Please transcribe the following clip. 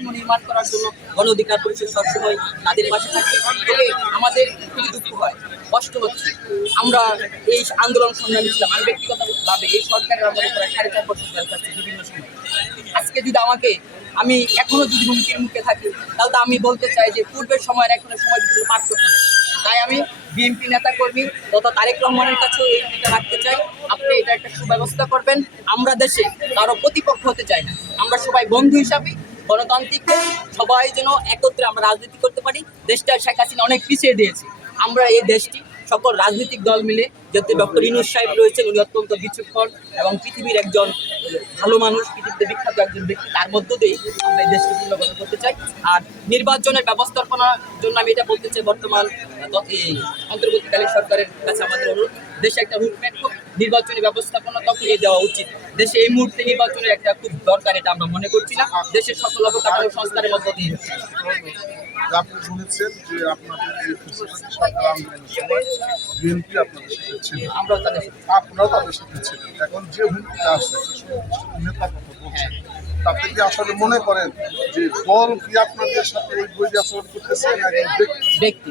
বৈষম্য নির্মাণ করার জন্য গণ অধিকার পরিষদ সবসময় তাদের পাশে থাকে। তবে আমাদের খুবই দুঃখ হয়, কষ্ট হচ্ছে। আমরা এই আন্দোলন সংগ্রামী ছিলাম। আমি ব্যক্তিগতভাবে এই সরকারের আমাদের প্রায় 4.5 বছর জেল খাচ্ছি বিভিন্ন সময়। আজকে যদি আমি এখনো যদি হুমকির মুখে থাকি, তাহলে তো আমি বলতে চাই যে পূর্বের সময়ের এখনের সময় ভিতরে পার্থক্য নেই। তাই আমি বিএনপি নেতা কর্মী তথা তারেক রহমানের কাছেও এইটা রাখতে চাই, আপনি এটা একটা সুব্যবস্থা করবেন। আমরা দেশে কারো প্রতিপক্ষ হতে চাই না, আমরা সবাই বন্ধু হিসাবে গণতান্ত্রিক সবাই যেন একত্রে আমরা রাজনীতি করতে পারি। দেশটা শেখ হাসিনা অনেক পিছিয়ে দিয়েছে, আমরা এই দেশটি সকল রাজনৈতিক দল মিলে, যাতে ডক্টর ইউনূস সাহেব রয়েছেন, উনি অত্যন্ত বিচক্ষণ এবং পৃথিবীর একজন ভালো মানুষ, পৃথিবীতে বিখ্যাত একজন ব্যক্তি, তার মধ্য দিয়েই আমরা এই দেশকে পুনর্গঠন করতে চাই। আর নির্বাচনের ব্যবস্থাপনার জন্য আমি এটা বলতে চাই, বর্তমান এই অন্তর্বর্তীকালীন সরকারের কাছে আমাদের অনুরোধ, দেশে একটা রুটম্যাপ হোক, নির্বাচনী ব্যবস্থাপনা তখনই দেওয়া উচিত। দেশে এই মুহূর্তে নির্বাচনের একটা খুব দরকার, এটা আমরা মনে করছি না। দেশের সকল অবকাঠামো সংস্কারের মধ্য দিয়ে আপনি শুনেছেন যে আপনাদের এই সরকার আন্দোলনের সময় বিএনপি আপনাদের সাথে ছিল, আমরাও তাদের আপনারাও তাদের সাথে ছিলেন। এখন যে হুমকিটা আসছে নেতার কথা বলছেন, তাতে কি আসলে মনে করেন যে দল কি আপনাদের সাথে এই বৈরী আচরণ করতেছে না ব্যক্তি